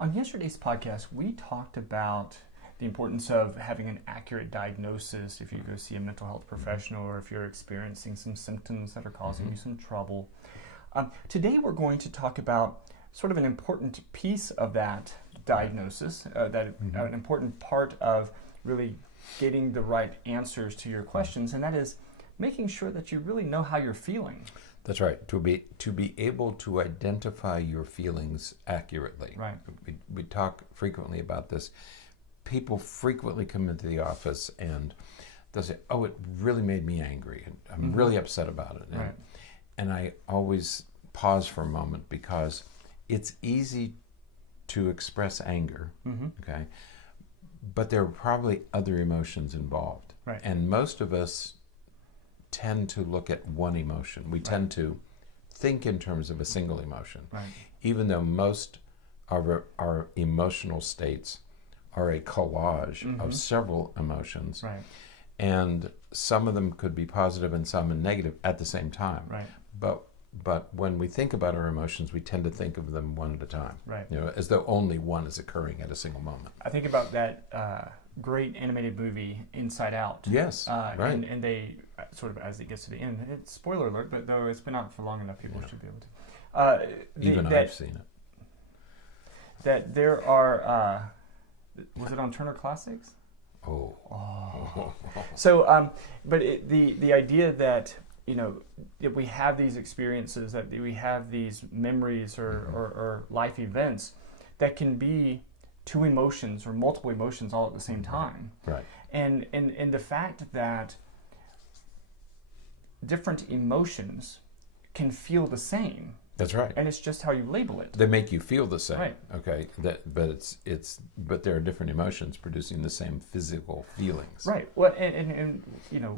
On yesterday's podcast, we talked about the importance of having an accurate diagnosis if you go see a mental health professional or if you're experiencing some symptoms that are causing you some trouble. Today we're going to talk about sort of an important piece of that diagnosis, an important part of really getting the right answers to your questions, and that is making sure that you really know how you're feeling. That's right. To be able to identify your feelings accurately. Right. We talk frequently about this. People frequently come into the office and they'll say, "Oh, it really made me angry, and I'm really upset about it." Right. And I always pause for a moment because it's easy to express anger, okay? But there are probably other emotions involved. Right. And most of us tend to look at one emotion. We tend to think in terms of a single emotion, even though most of our emotional states are a collage of several emotions. Right. And some of them could be positive and some are negative at the same time. Right. But when we think about our emotions, we tend to think of them one at a time, Right. As though only one is occurring at a single moment. I think about that great animated movie, Inside Out. Yes, right. And they sort of, as it gets to the end, it's spoiler alert, but though it's been out for long enough, people should be able to. Even I've seen it. That there are, was it on Turner Classics? Oh. So, but the idea that, if we have these experiences, that we have these memories or life events that can be two emotions or multiple emotions all at the same time. Right. And the fact that different emotions can feel the same. That's right. And it's just how you label it. They make you feel the same. Right. Okay. But there are different emotions producing the same physical feelings. Right. Well, and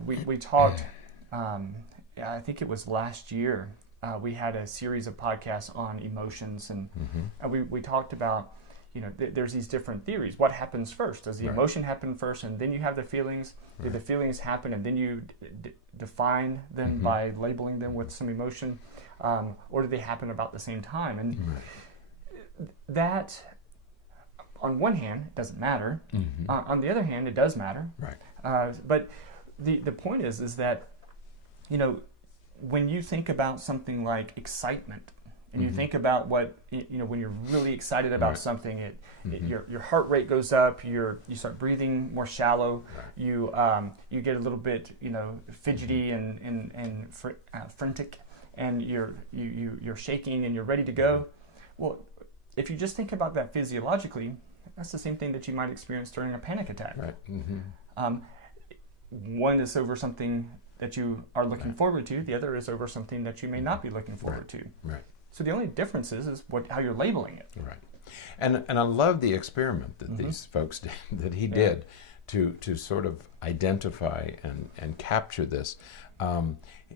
we talked. I think it was last year. We had a series of podcasts on emotions, and we talked about. There's these different theories. What happens first? Does the emotion happen first, and then you have the feelings? Do the feelings happen, and then you define them by labeling them with some emotion? Or do they happen about the same time? And that, on one hand, it doesn't matter. On the other hand, it does matter. Right. But the point is that, when you think about something like excitement, and you think about what, when you're really excited about something, your heart rate goes up, you start breathing more shallow, you get a little bit, fidgety and frantic, and you're shaking and you're ready to go. Well, if you just think about that physiologically, that's the same thing that you might experience during a panic attack. Right. One is over something that you are looking forward to. The other is over something that you may not be looking forward to. Right. So the only difference is how you're labeling it. Right. And I love the experiment that these folks did, that he did to sort of identify and capture this.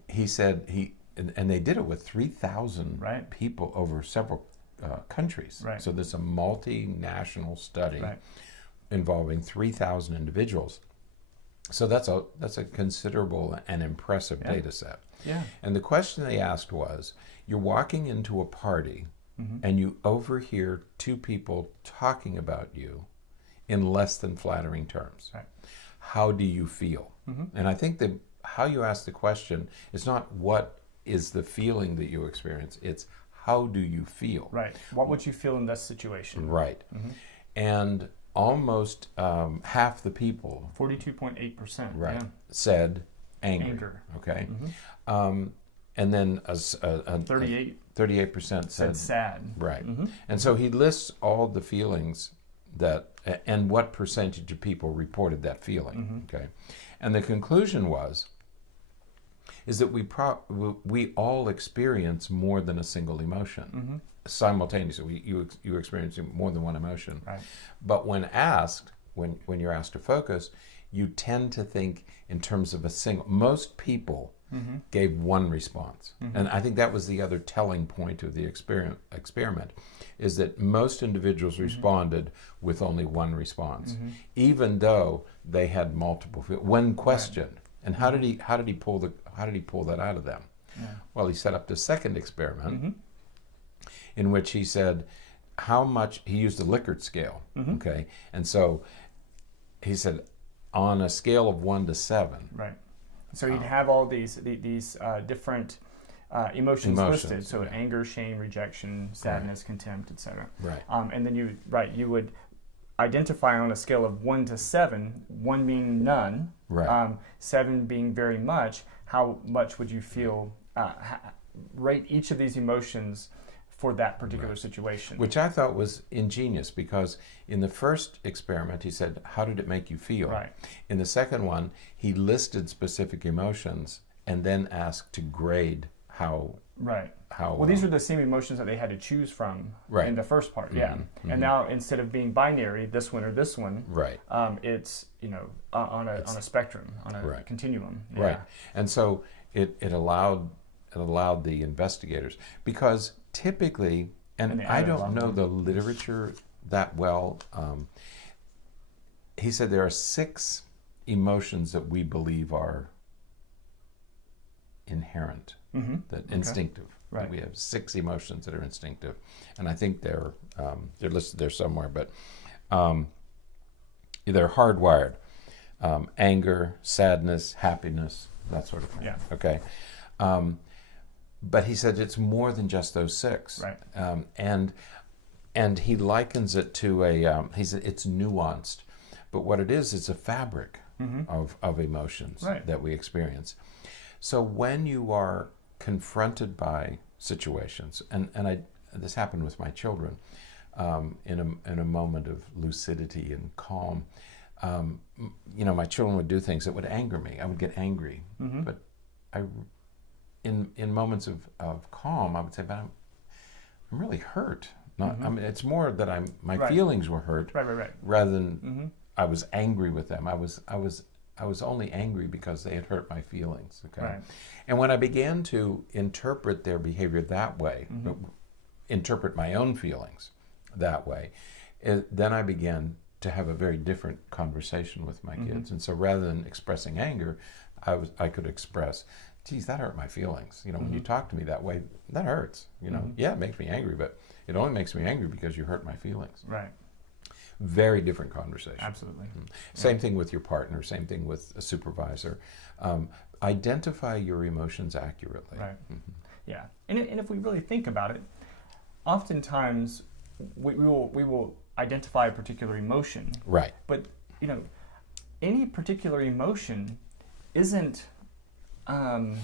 He said and they did it with 3,000 people over several countries. Right. So there's a multinational study involving 3,000 individuals. So that's a considerable and impressive data set. Yeah. And the question they asked was, you're walking into a party and you overhear two people talking about you in less than flattering terms. Right. How do you feel? And I think that how you ask the question is not what is the feeling that you experience, it's how do you feel? Right. What would you feel in this situation? Right. And almost half the people, 42.8%, said anger. Okay. And then 38% said sad. Right. And so he lists all the feelings and what percentage of people reported that feeling. Okay. And the conclusion is that we all experience more than a single emotion simultaneously. You experience more than one emotion. Right. But when you're asked to focus, you tend to think in terms of a single. Most people gave one response. And I think that was the other telling point of the experiment, is that most individuals responded with only one response, even though they had multiple. When questioned, and how did he pull that out of them? Yeah. Well, he set up the second experiment, in which he said, how much, he used a Likert scale, okay? And so he said, on a scale of 1 to 7. Right. So he'd have all these different emotions listed. So anger, shame, rejection, sadness, contempt, etc. Right. And then you would identify on a scale of 1 to 7, 1 being none, 7 being very much. How much would you feel? Rate each of these emotions for that particular situation. Which I thought was ingenious, because in the first experiment he said, how did it make you feel? Right. In the second one, he listed specific emotions and then asked to grade how. Well, these were the same emotions that they had to choose from in the first part. And now, instead of being binary, this one or this one, it's on a spectrum, on a continuum. Right. And so it allowed the investigators, because typically, and I don't know the literature that well, he said there are 6 emotions that we believe are inherent, that instinctive. That we have 6 emotions that are instinctive, and I think they're listed there somewhere, but they're hardwired: anger, sadness, happiness, that sort of thing. Yeah. Okay. But he said it's more than just those 6. Right. And he likens it to he said it's nuanced, but what it is, it's a fabric of emotions that we experience. So when you are confronted by situations, and this happened with my children, in a moment of lucidity and calm, my children would do things that would anger me. I would get angry, but in moments of calm, I would say, but I'm really hurt. I mean, it's more that my feelings were hurt, rather than I was angry with them. I was only angry because they had hurt my feelings. Okay, right. And when I began to interpret their behavior that way, interpret my own feelings that way, then I began to have a very different conversation with my kids. And so rather than expressing anger, I could express, geez, that hurt my feelings. When you talk to me that way, that hurts. Yeah, it makes me angry, but it only makes me angry because you hurt my feelings. Right. Very different conversation. Absolutely. Same thing with your partner, same thing with a supervisor. Identify your emotions accurately. Right. Yeah. And if we really think about it, oftentimes we will identify a particular emotion. Right. But, any particular emotion isn't a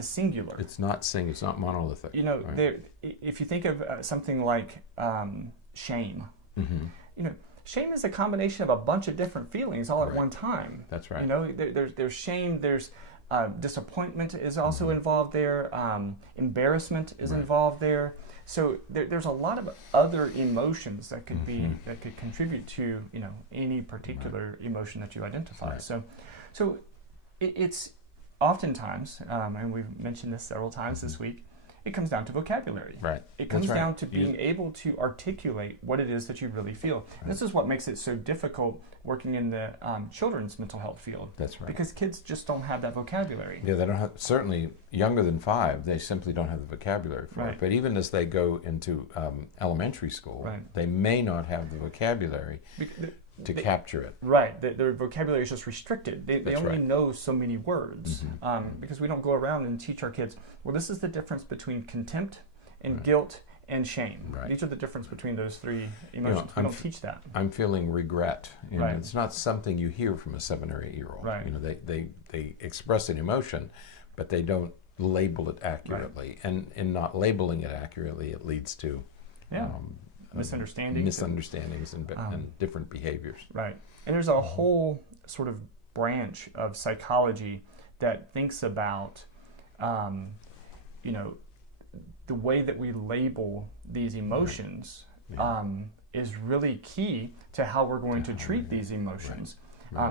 singular. It's not singular. It's not monolithic. If you think of something like shame, shame is a combination of a bunch of different feelings all at one time. That's right. There's shame. There's disappointment is also involved there. Embarrassment is involved there. So there's a lot of other emotions that could be that could contribute to any particular emotion that you identify. Right. So it's oftentimes, and we've mentioned this several times this week, it comes down to vocabulary. Right. It comes down to being able to articulate what it is that you really feel. Right. And this is what makes it so difficult working in the children's mental health field. That's right. Because kids just don't have that vocabulary. Yeah, they don't have, certainly younger than 5, they simply don't have the vocabulary for it. But even as they go into elementary school, they may not have the vocabulary to capture it. Right. Their vocabulary is just restricted. They only know so many words because we don't go around and teach our kids, well, this is the difference between contempt and guilt and shame. Right. These are the difference between those 3 emotions. We don't teach that. I'm feeling regret. It's not something you hear from a 7 or 8-year-old. Right. They express an emotion, but they don't label it accurately. Right. And in not labeling it accurately, it leads to misunderstandings and different behaviors. Right. And there's a whole sort of branch of psychology that thinks about, the way that we label these emotions is really key to how we're going to treat these emotions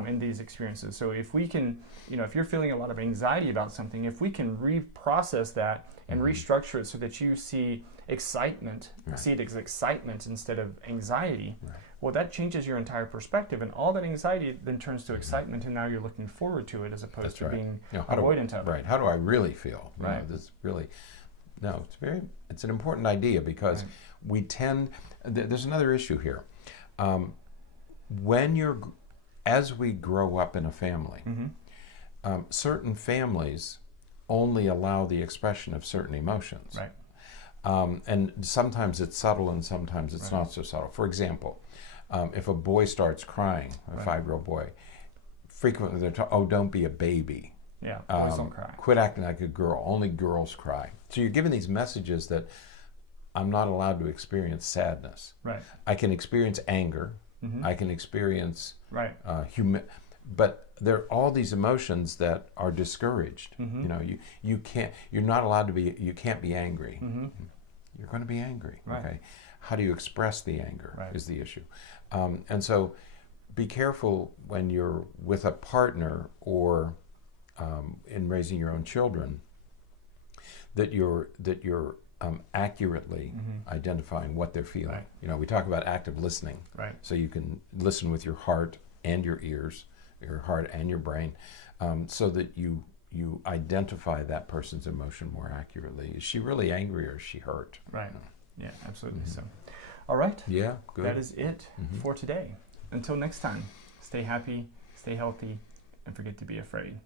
in these experiences. So if we can, if you're feeling a lot of anxiety about something, if we can reprocess that and restructure it so that you see excitement, see it as excitement instead of anxiety, well, that changes your entire perspective, and all that anxiety then turns to excitement, and now you're looking forward to it as opposed to being avoidant of it. Right. How do I really feel? This really, No, it's an important idea because we tend, there's another issue here. As we grow up in a family, certain families only allow the expression of certain emotions. Right. And sometimes it's subtle and sometimes it's not so subtle. For example, if a boy starts crying, a 5-year-old boy, frequently they're told, oh, don't be a baby. Yeah, boys don't cry. Quit acting like a girl. Only girls cry. So you're given these messages that I'm not allowed to experience sadness. Right. I can experience anger. I can experience but there are all these emotions that are discouraged. You know, you can't. You're not allowed to be. You can't be angry. You're going to be angry. Right. Okay. How do you express the anger is the issue. And so, be careful when you're with a partner or in raising your own children, that you're accurately identifying what they're feeling. Right. You know, we talk about active listening. Right. So you can listen with your heart and your ears, your heart and your brain, so that you identify that person's emotion more accurately. Is she really angry or is she hurt? Right. Yeah, absolutely. So, all right. Yeah, good. That is it for today. Until next time, stay happy, stay healthy, and forget to be afraid.